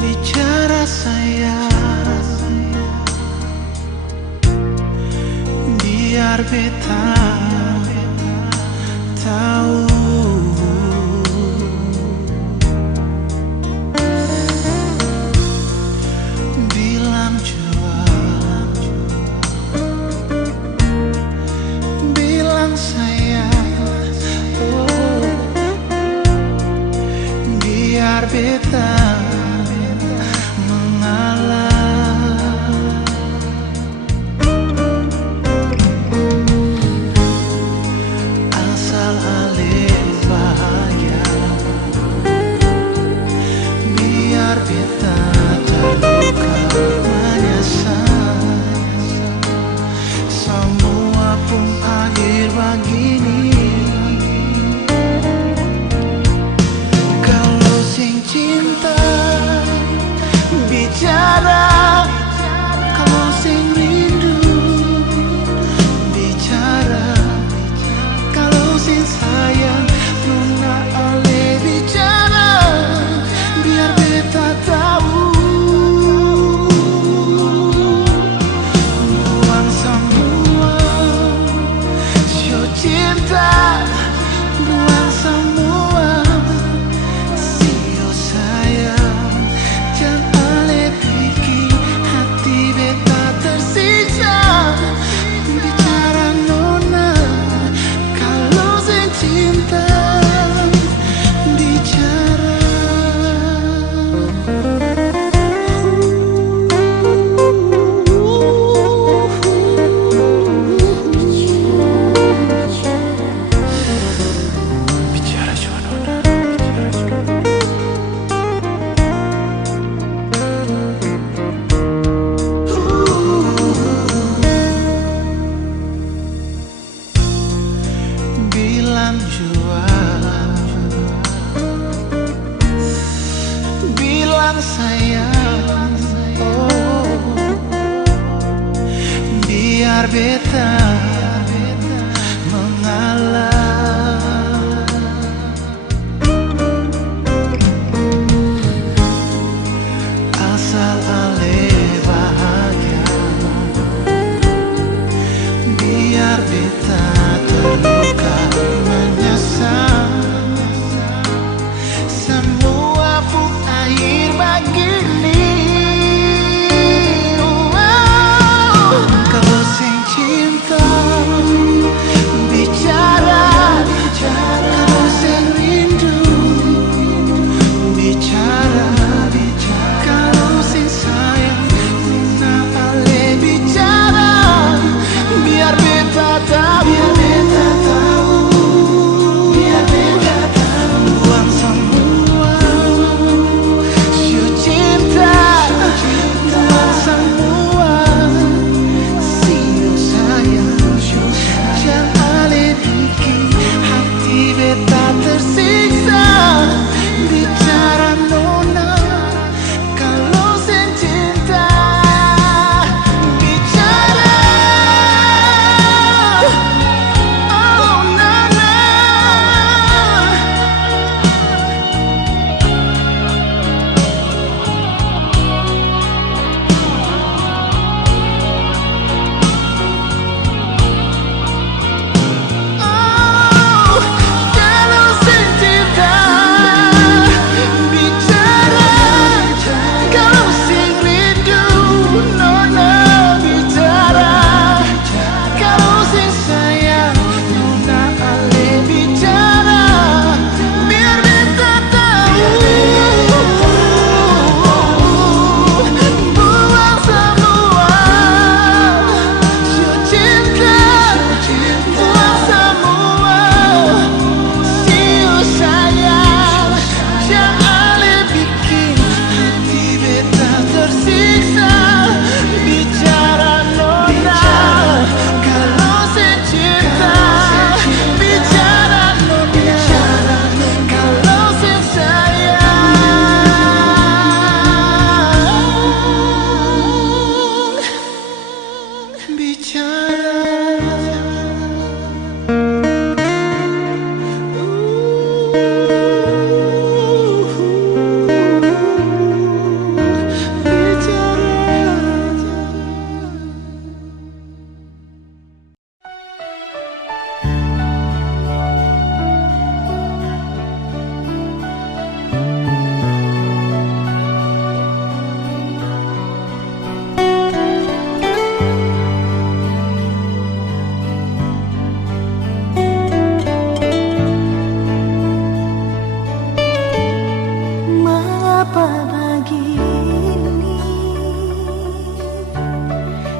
Bicara sayang, biar beta tahu. Bilang jua, bilang sayang, oh, biar beta bicara, kalau sing rindu bicara, kalau sing sayang nuna oleh bicara, biar beta tahu. Buang semua sio cinta, buang semua sio sayang, jangan hati beta tersisa. Bicara nona, kalau saya cinta bicara. Bicara jua nona, bicara jua. Bilang jua, bilang sayang, oh, biar beta mengalah. Asal ale bahagia, biar beta terluka menyesal. Semua pun akhir begini. Wow. Kalau sing cinta Mengapa begini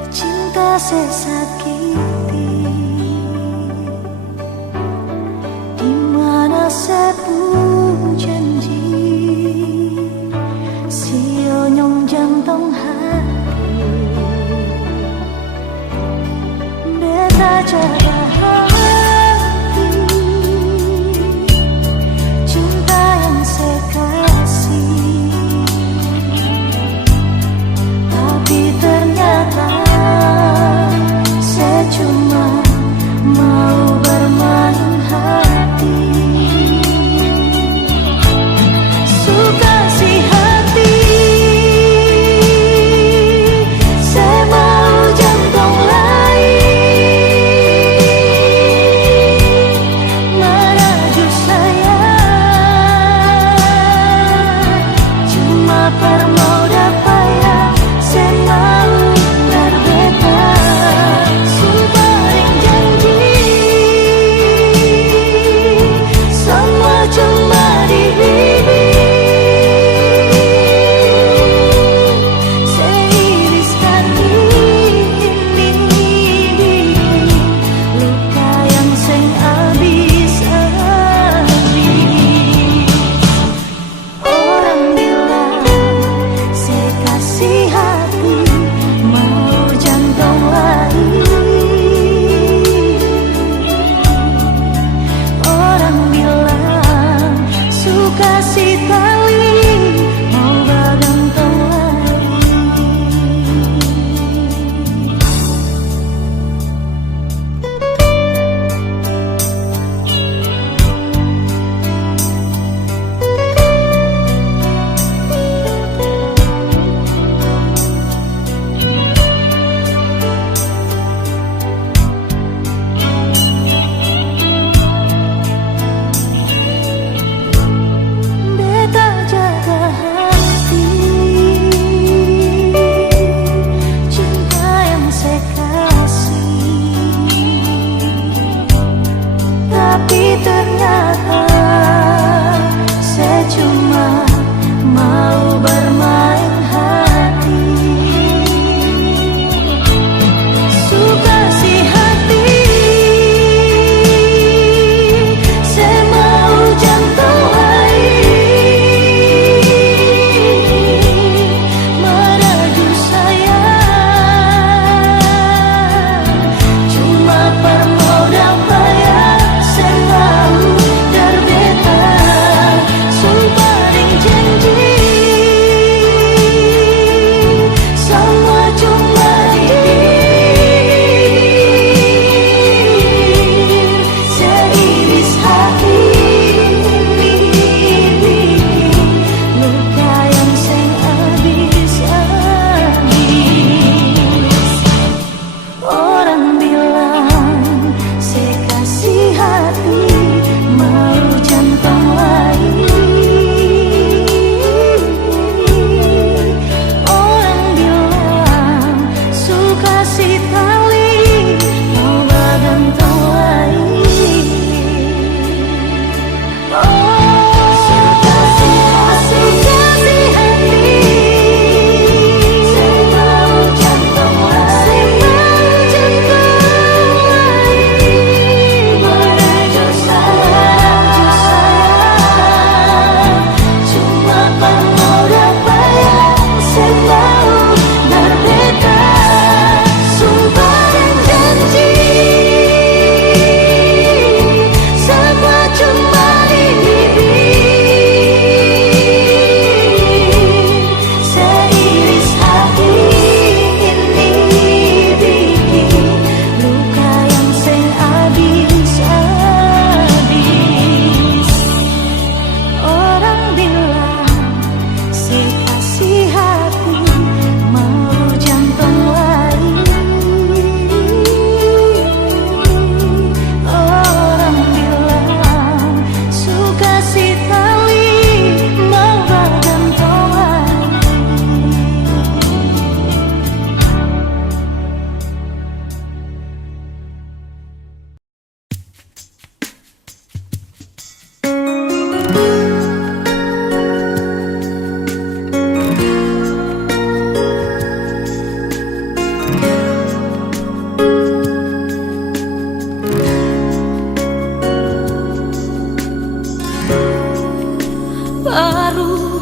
cinta sesakiti, di mana saya pun janji sio nyong jantung hati beta jaga hati cinta yang saya kasih, tapi ternyata saya cuma mau bermain hati.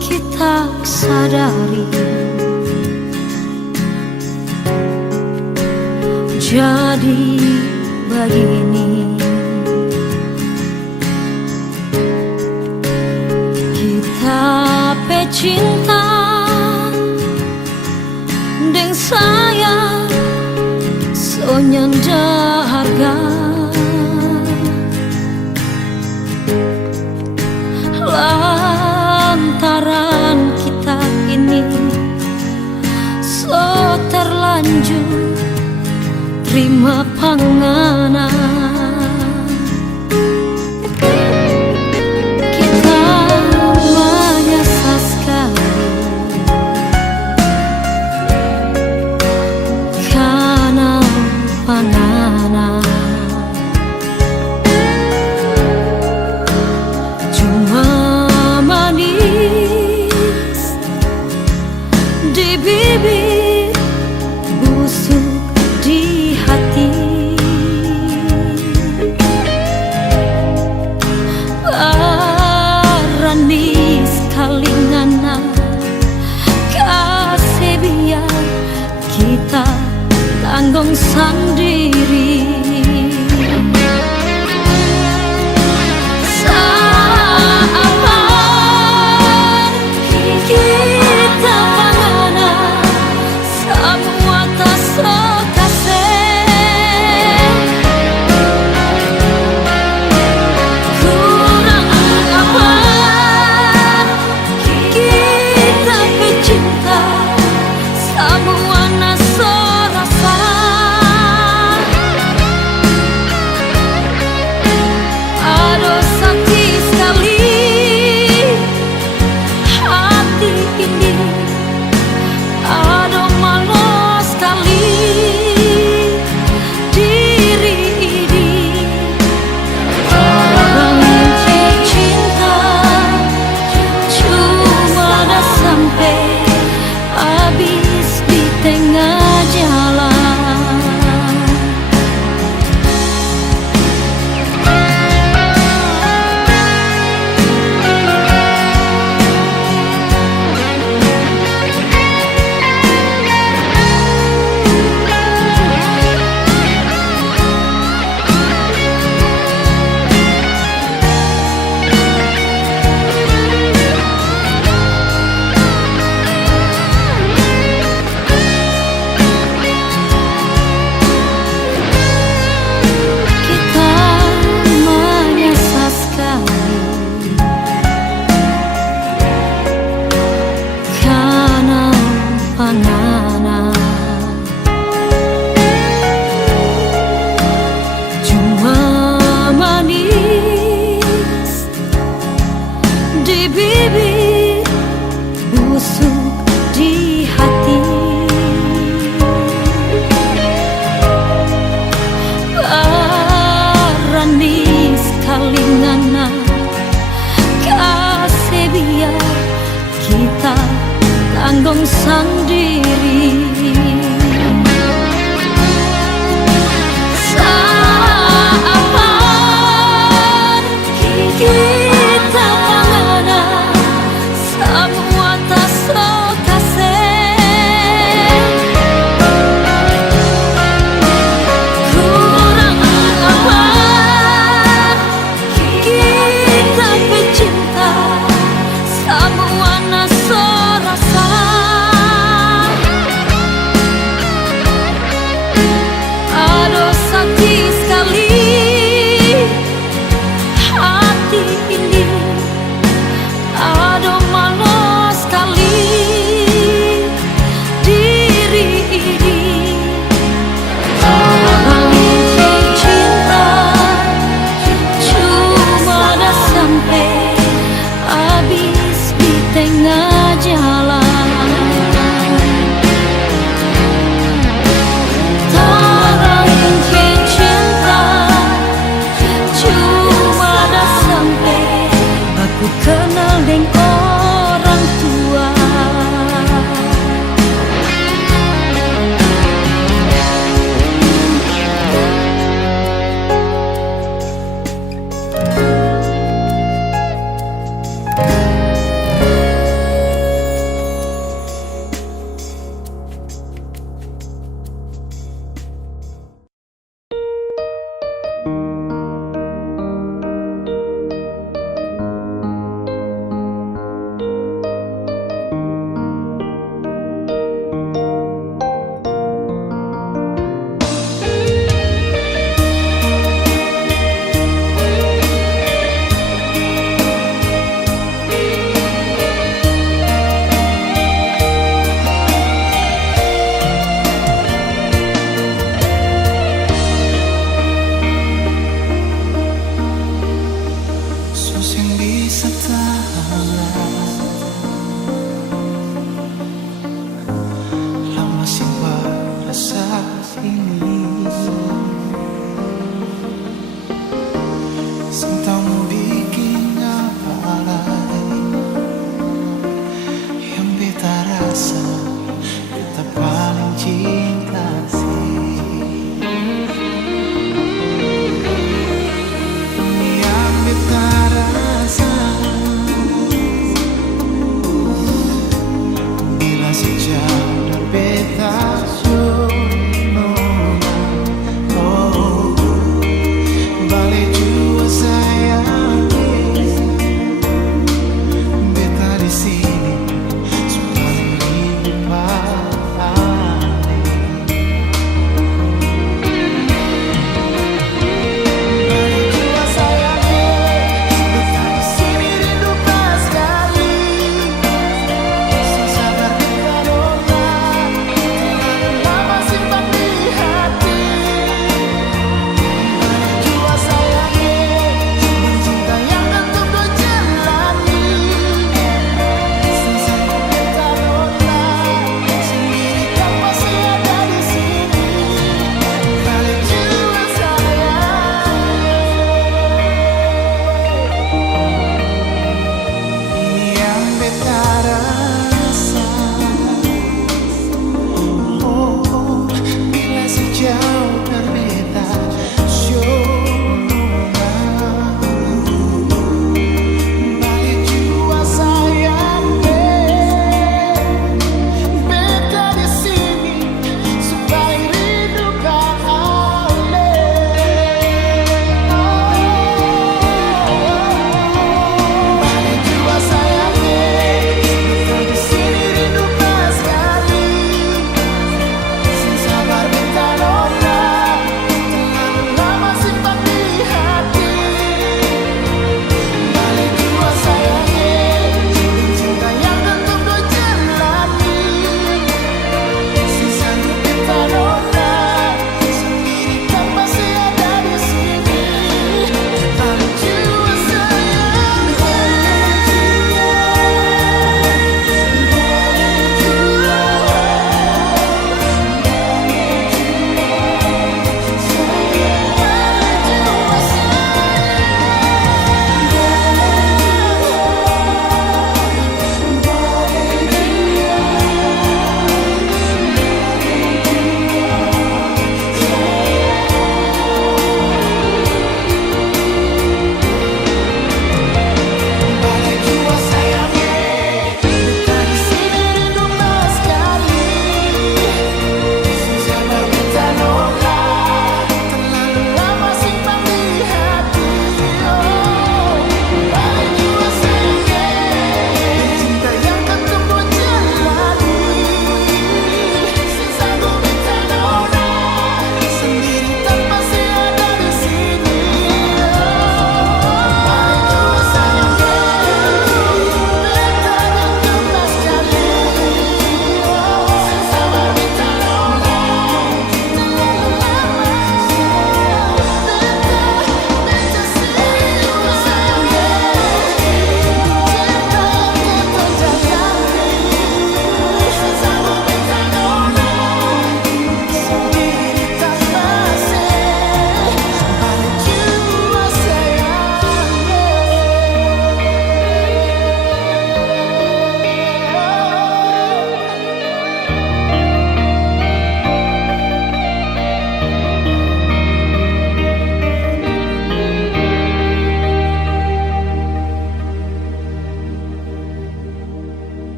kita sadari, jadi begini kita pecinta deng sayang sonyanda harga lantaran kita ini so terlanjur terima panganan. Kita menyesal sekali karena panganan cuma manis di bibir, busuk di hati. Berani sekali ngana kasih biar kita tanggung sendiri. Saat kita panganan semua tak sekasih, kurang apa kita pecinta semua naso rasa. Aduh sakit sekali hati ini, aduh malu sekali diri ini. Orang yang cinta cuma dah sampai habis di tengah jalan. Kita menyesal sekali karena panganan cuma manis di bibir, busuk di hati. Berani sekali ngana kasih biar kita tanggung sendiri. Saat kita panganan semua tak sekasih, kurang apa kita pecinta semua naso rasa.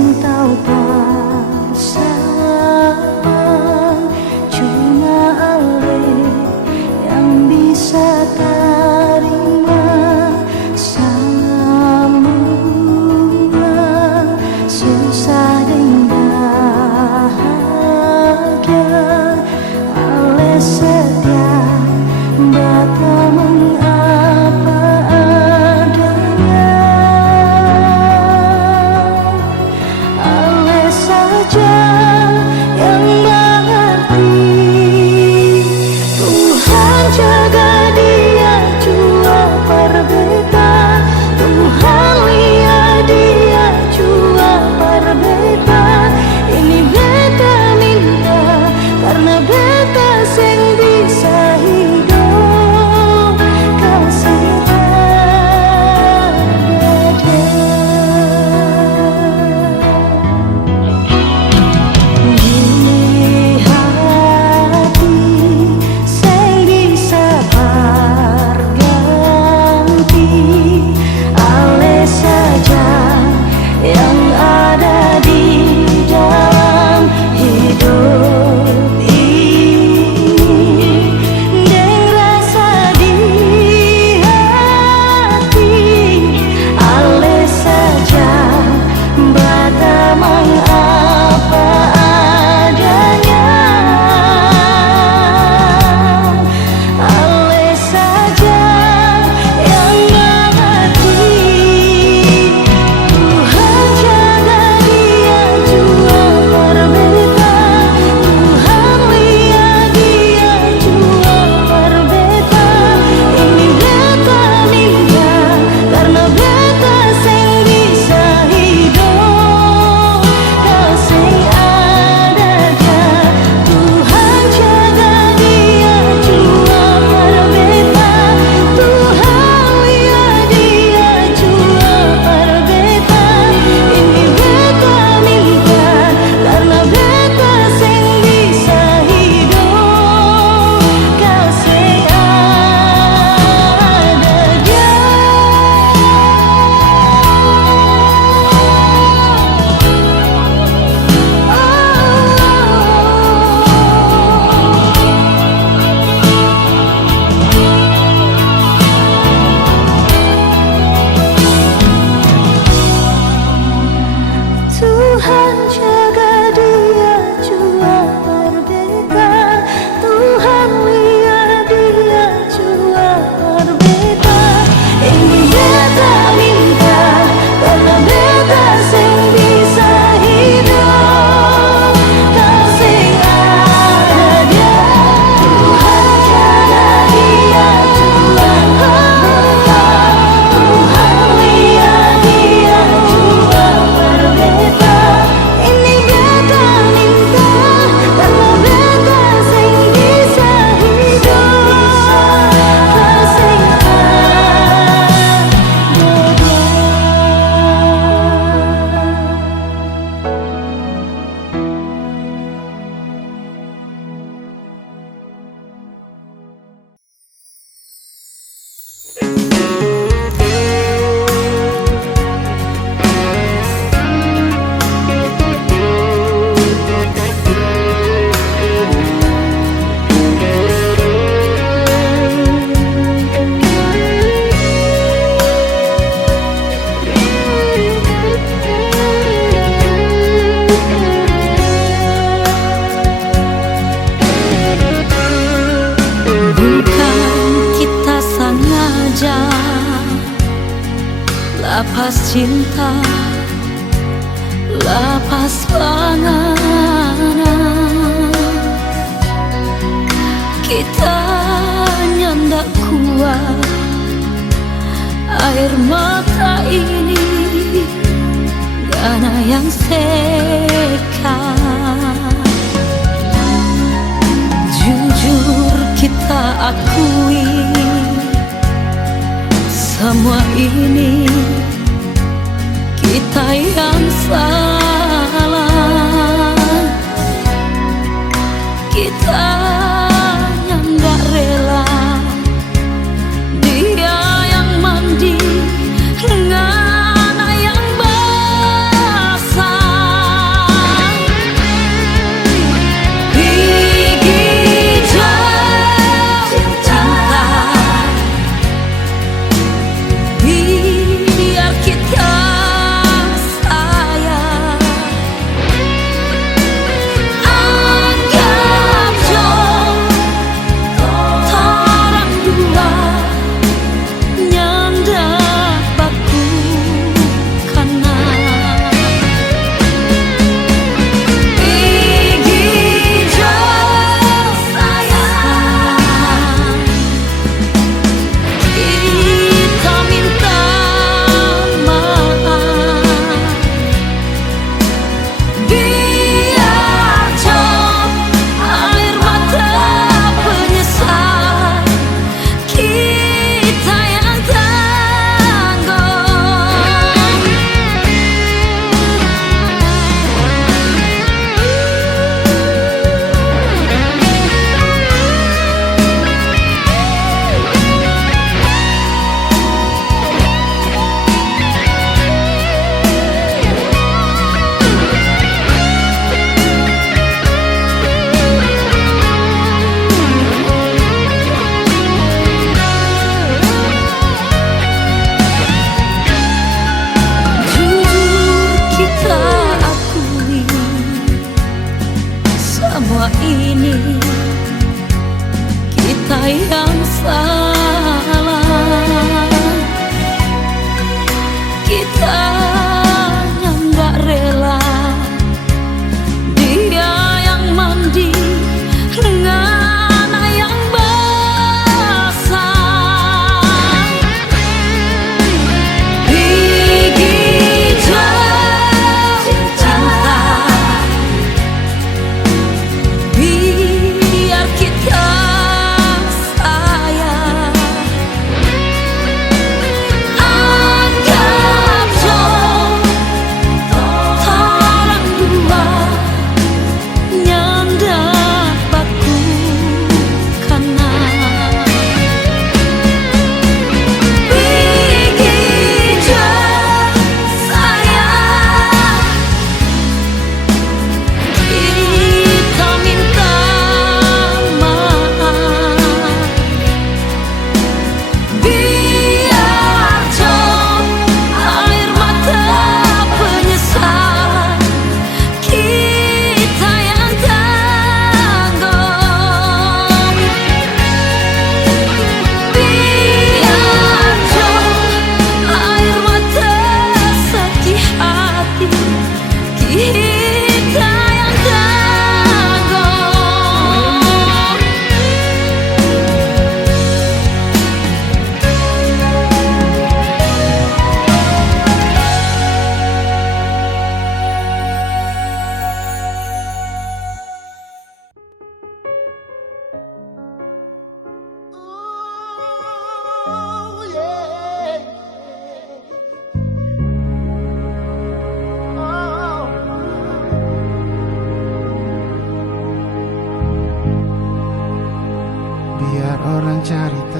sing tau pasangan, cuma Ale yang bisa terima sambungan susah dan bahagia. Ale setia bata mengapa adanya. Ale saja yang mengerti. Tuhan jaga dia jua perbedaan. Tuhan lihat dia jua perbedaan. Ini beta minta karena beta sing bisa hidup kasih ada. Di hati sing bisa berganti. Ale saja yang ada di dalam hidup ini. Deng rasa di hati Ale saja bata mengapa adanya. Ale saja yang mengerti. Tuhan jaga dia jua perbedaan. Tuhan lihat dia jua perbedaan. Ini beta minta karena beta sing bisa hidup kasih ada. Tuhan jaga dia jua perbedaan. Tuhan lihat dia jua perbedaan. Ini beta minta karena beta sing bisa hidup kasih ada dia. Tuhan jaga dia jua perbedaan. Tuhan lihat dia jua perbedaan. Ini beta minta karena beta sing bisa hidup kasih ada dia. Tuhan jaga dia jua perbedaan. Tuhan lihat dia jua perbedaan. Ini beta minta karena beta sing bisa hidup kasih bukan kita sengaja lapas cinta, lapas panganan. Kita nyandak kuat air mata ini, dana yang sekat. Jujur kita akui semua ini kita yang salah. Kita yang gak rela dia yang mandi, ngana yang basah.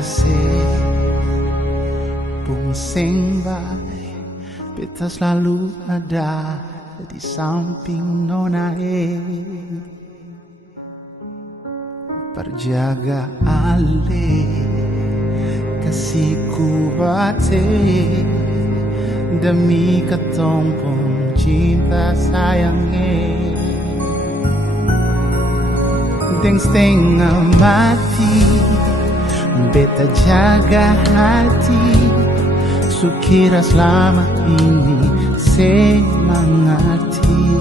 kasih Pungsing bay beta selalu ada di samping nona Perjaga ale kasihku bate demi ketompong cinta sayangnya Deng setengah mati beta jaga hati Sukira selama ini semangatnya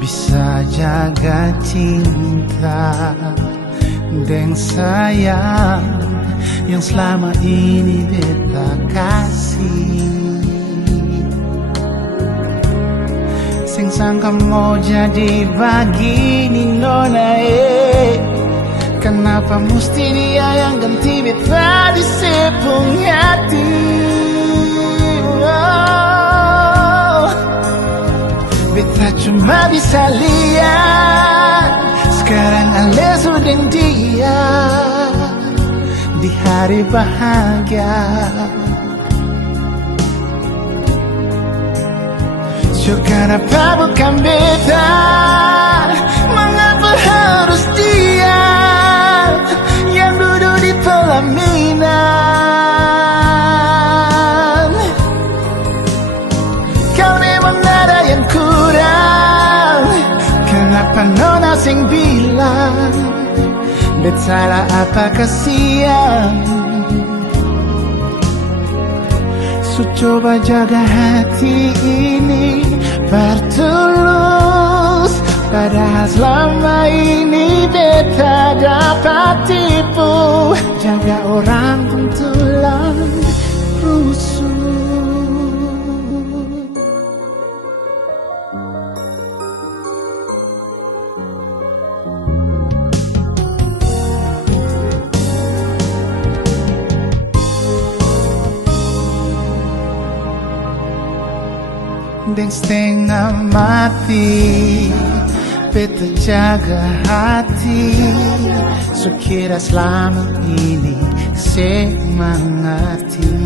bisa jaga cinta dan sayang yang selama ini beta kasih. Sing sangka mau jadi begini nona kenapa mesti dia yang ganti beta di sepung hati? Beta cuma bisa lihat sekarang Ale sudah dia di hari bahagia. So kenapa bukan beta? Mengapa harus dia yang duduk di pelaminan? Kau memang ada yang kurang. Kenapa nona sing bilang bet salah apa kasihan? So coba jaga hati ini bertulus, padahal selama ini beta dapat tipu. Jaga orang kuntulan rusuh. Deng setengah mati beta jaga hati Sukira selama ini semangati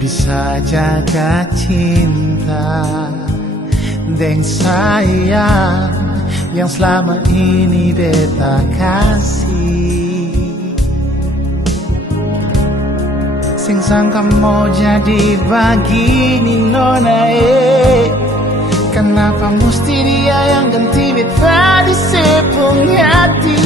bisa jaga cinta dan sayang yang selama ini beta kasih. Sing sangka mau jadi begini nona kenapa mesti dia yang ganti beta di sepung hati?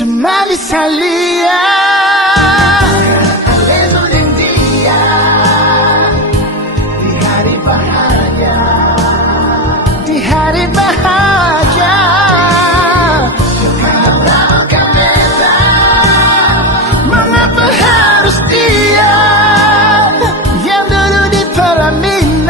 Cuma bisa lihat Ale dan dia di hari bahagia, di hari bahagia. Kalau kan beta, mengapa harus dia yang dulu di pelaminan?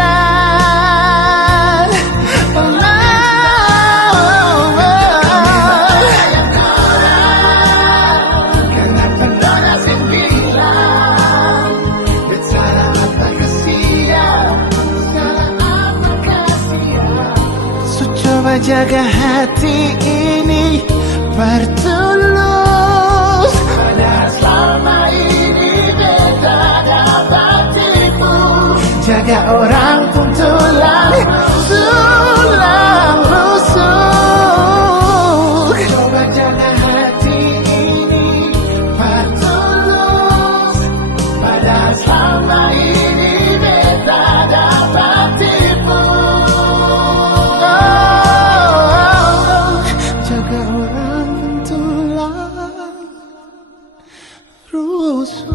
Coba jaga hati ini bertulus, padahal selama ini beta dapat tipu. Jaga orang pun tulang rusuk. Coba jaga hati ini bertulus, padahal selama ini beta dapat tipu. Rusuh.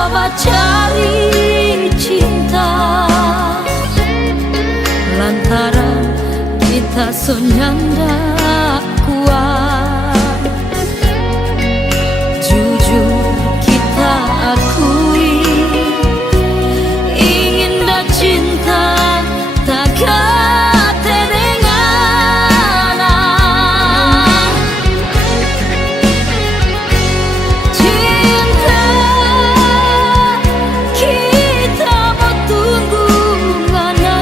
coba cari cinta lantaran kita sonyanda kuat. Jujur kita akui ingin dah cinta tak dengan cinta kita mau tunggu ngana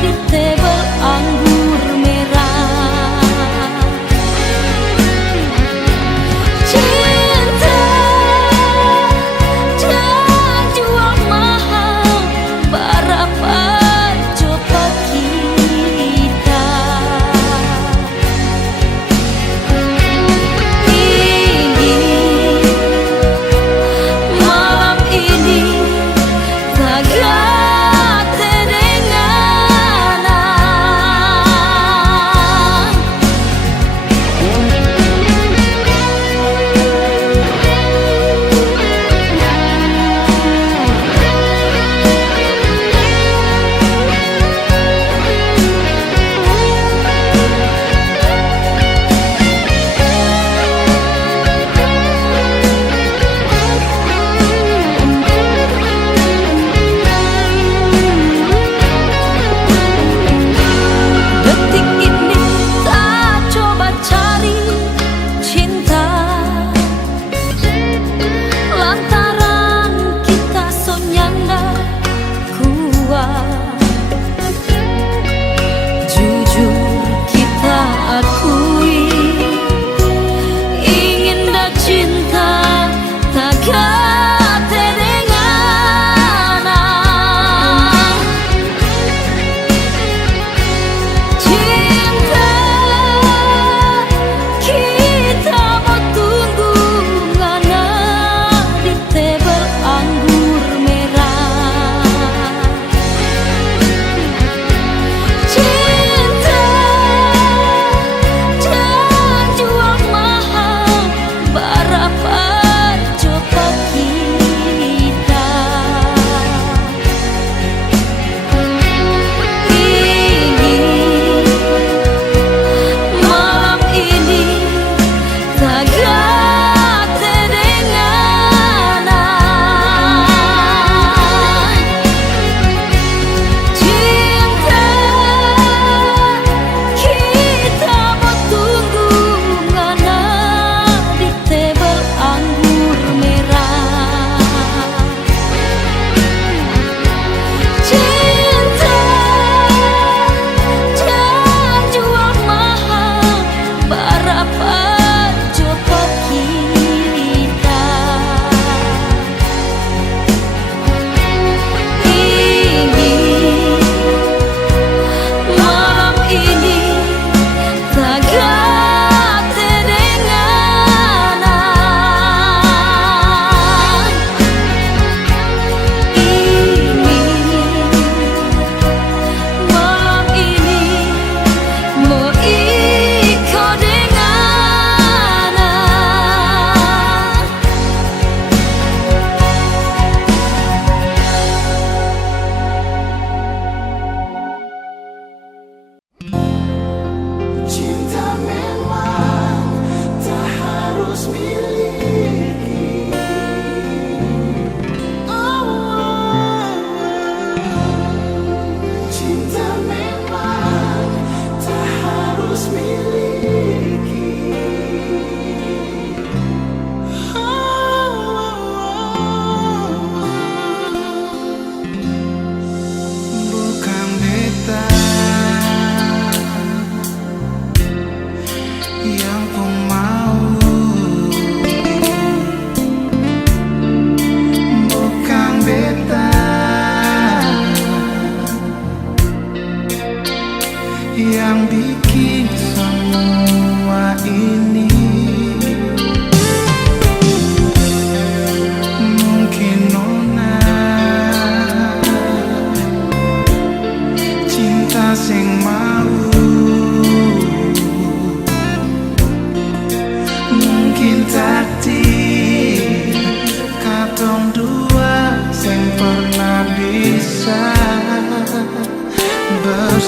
di tebel anggur merah.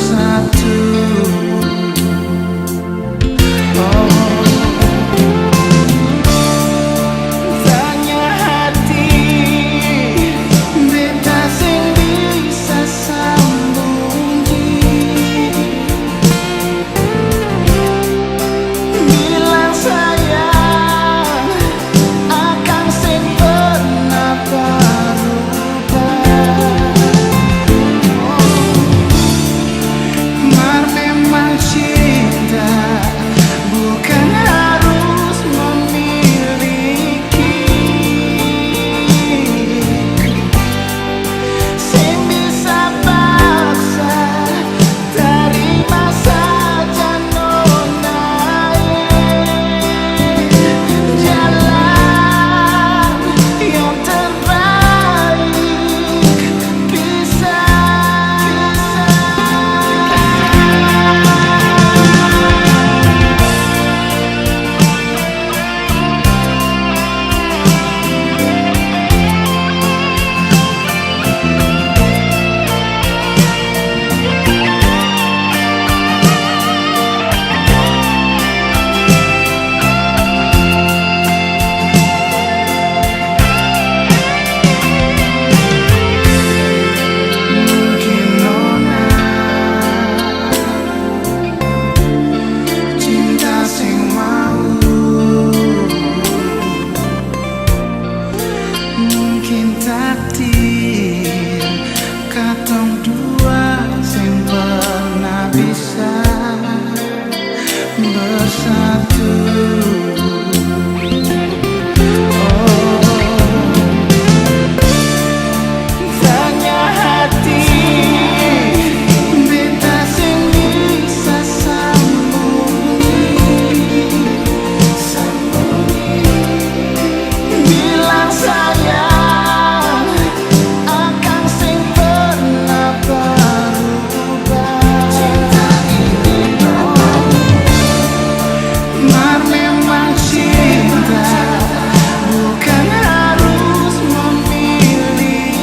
bersatu. Tanya hati, beta sing bisa sambungi. Bilang sayang, akang sing pernah berubah. Mar memang cinta bukan harus memiliki. Sing bisa paksa, terima saja nona. Jalan yang terbaik bisa. Mungkin nona cinta sing mau, mungkin takdir katong dua sing pernah bisa bersatu. Tanya hati, beta sing bisa sambungi. Bilang sayang, akang sing pernah berubah. Cinta ini mar memang cinta bukan harus memiliki.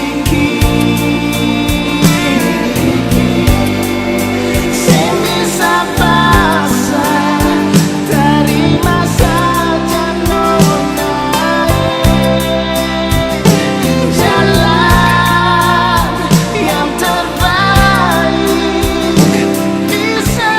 Sing bisa paksa, terima saja nona. Jalan yang terbaik bisa.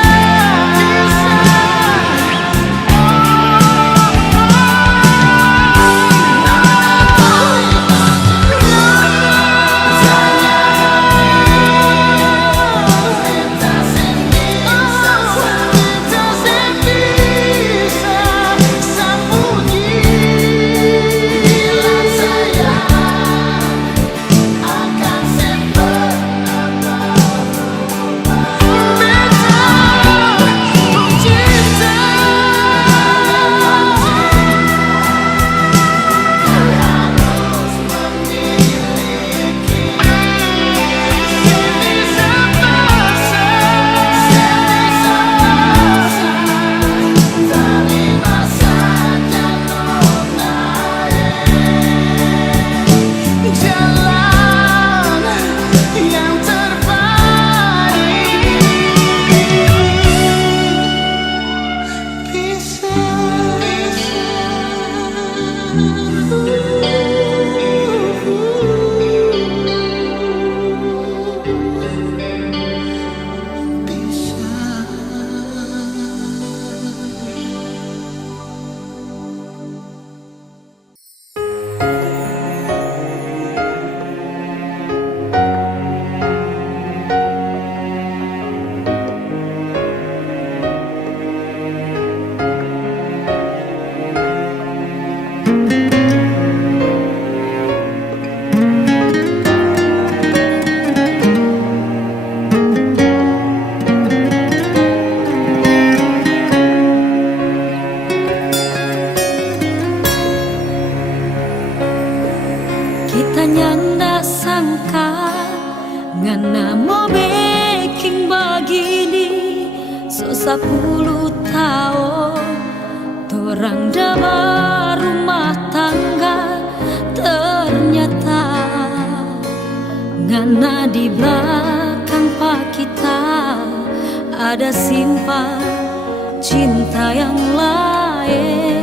ngana mau bikin begini so 10 tahun torang dah rumah tangga, ternyata ngana di belakang pak kita ada simpan cinta yang lain.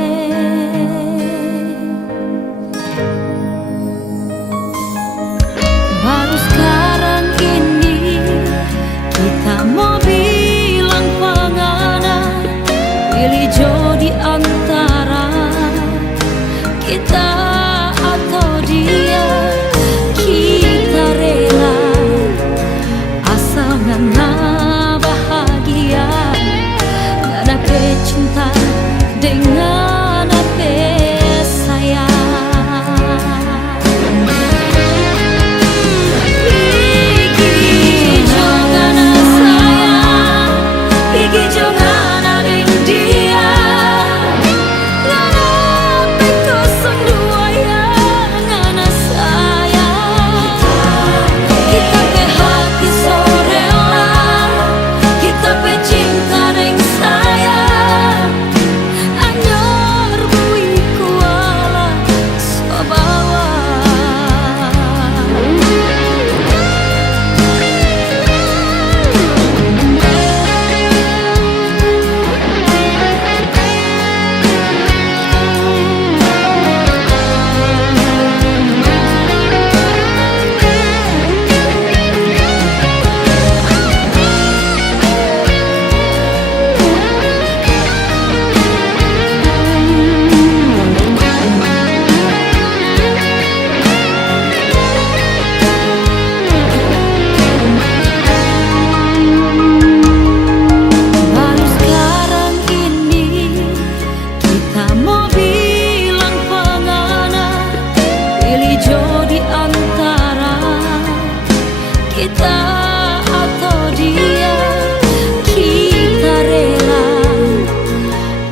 Baru sekarang ini kita mau bilang pengana, pilih jodi antara kita atau dia. Kita rela asal ngana bahagia, ngana kecinta dengan apa sayang. Pigi jangan sayang, pigi jangan ading dia. Ngana pekosong dua ya, ngana sayang. Kita pe hati sore lah, kita pe cinta deng sayang. Anyor bui kuala sobawa. Baru sekarang ini kita mau bilang pengana, pilih jodi antara kita atau dia. Kita rela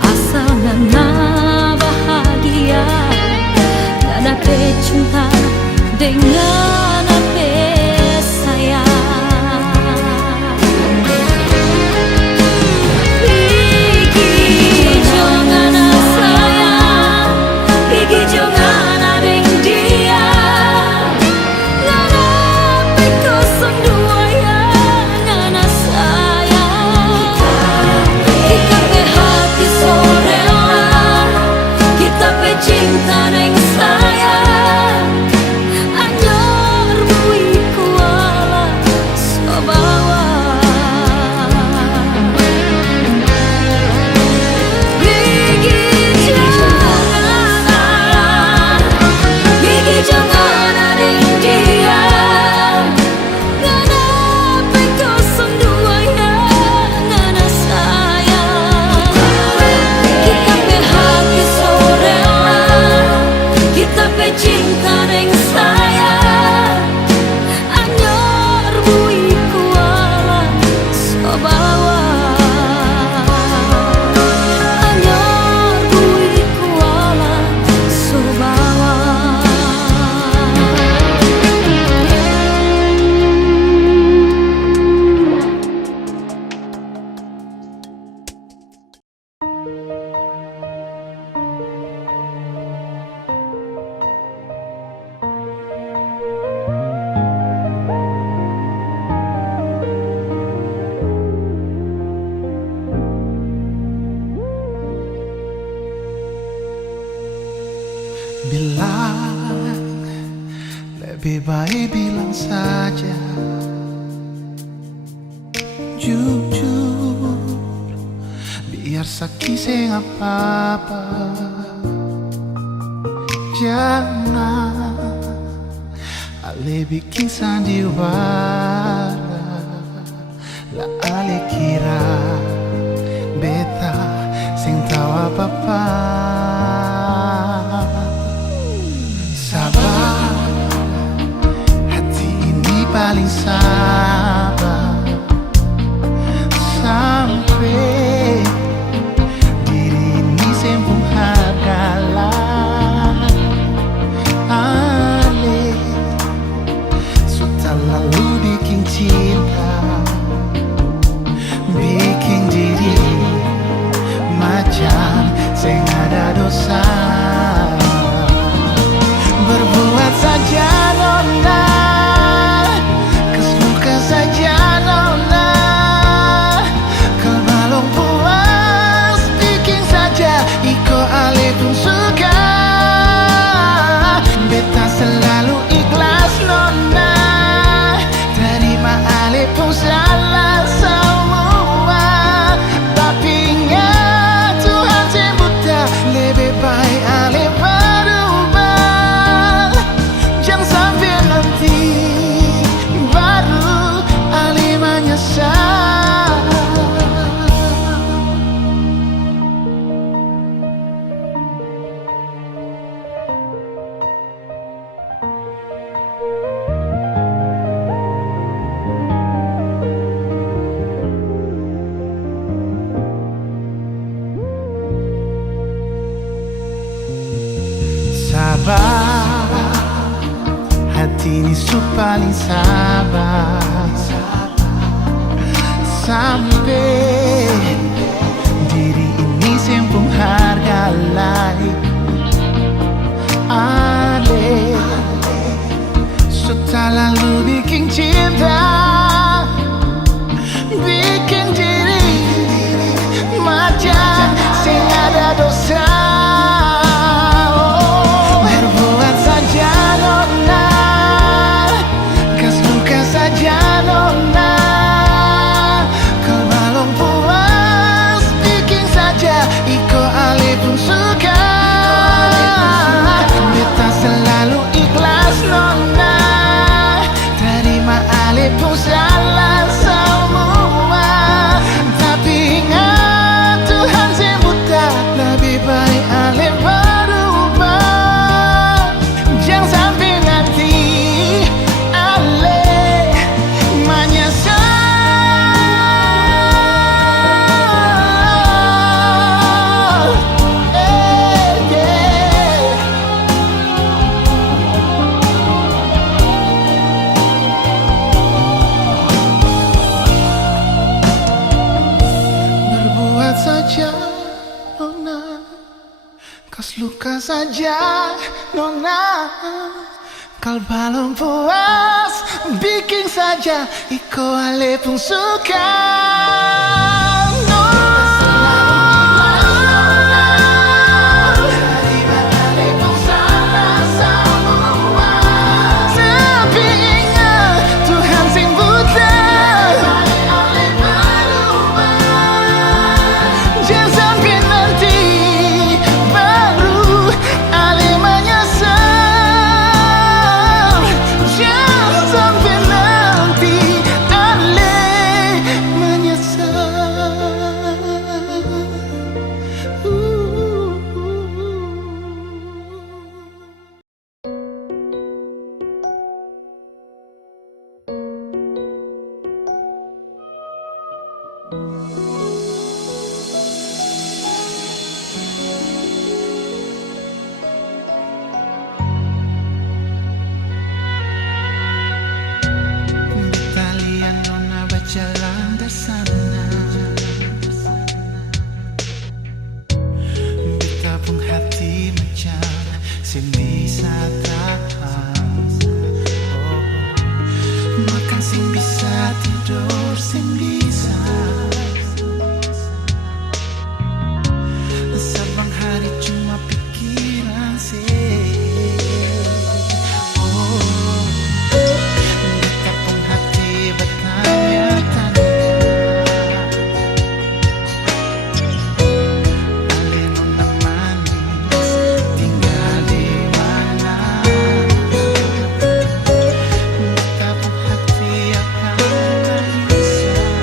asal ngana bahagia, ngana kecinta dengan apa sayang. Pigi jangan sayang, pigi jangan ading dia. Ngana pekosong dua ya, ngana sayang. Kita pe hati sore lah, kita pe cinta neng sayang. Anyor bui kuala sobawa. Pigi jangan ading dia. Ngana pekosong dua ya, ngana sayang. Kita pe hati sore lah, kita pe cinta neng sayang. Anyor bui kuala sobawa. Anyor bui kuala sobawa. Bilang, lebih baik bilang saja jujur, biar sakit sing apa-apa. Jangan ale bikin sandiwara, lah ale kira beta sing tahu apa-apa. Sabar, hati ini paling sabar sampai diri ini sempung hadalah. Ale sudah lalu bikin cinta, bikin diri macam sing ada dosa. Berbuat saja nona, sabar, hati ini paling sabar, sampai diri ini sempung harga lain. Ale, sudah lalu bikin cinta, bikin diri macam sing ada dosa. Berbuat saja nona, kas luka saja nona. Kau belum puas, bikin saja iko ale pun suka. Beta selalu ikhlas nona, terima ale pun salah semua. Tapi ingat Tuhan sembuta, lebih baik ale berubah. Jangan sampai nanti ale menyesal. Berbuat saja nona, kas luka saja nona. Kal belum puas, bikin saja iko ale pun suka. Tapi ingat Tuhan sing buta, jangan sampai nanti baru ale menyesal. Jangan sampai nanti ale Kalian nona berjalan ke sana, beta pun hati macam sing bisa tahan. Oh, makan sing bisa, tidur sing bisa. Sabang hari cuma pikiran sih. Oh, beta pun hati bertanya-tanya, ale nona manis tinggal di mana? Beta pun hati akan gelisah.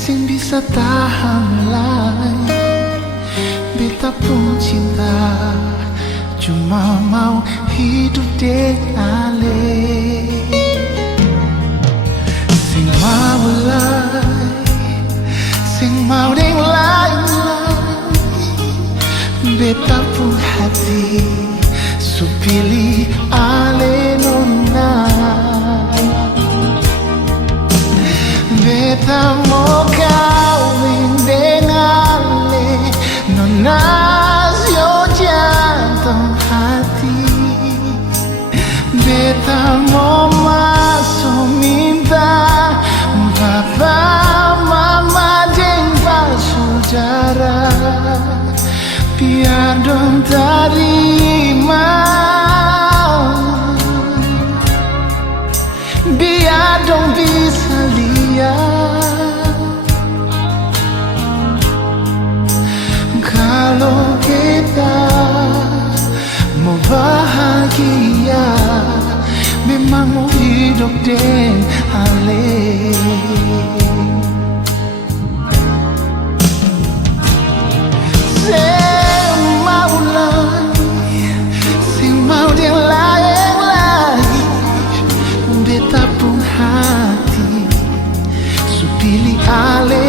sing bisa tahan lai. Beta pun cinta, cuma mau hidup dengan ale. Sing mau lai, sing mau deng lai. Beta pun hati, su pilih ale nona. Beta mau kawin dengan le, nona yo jantung hati. Beta mau masuk minta papa mama dan saudara, biar dong terima, biar dong bisa lihat kalau kita mau bahagia, memang mau hidup dengan ale. Sing mau dia lain lagi, beta pun hati, su pilih ale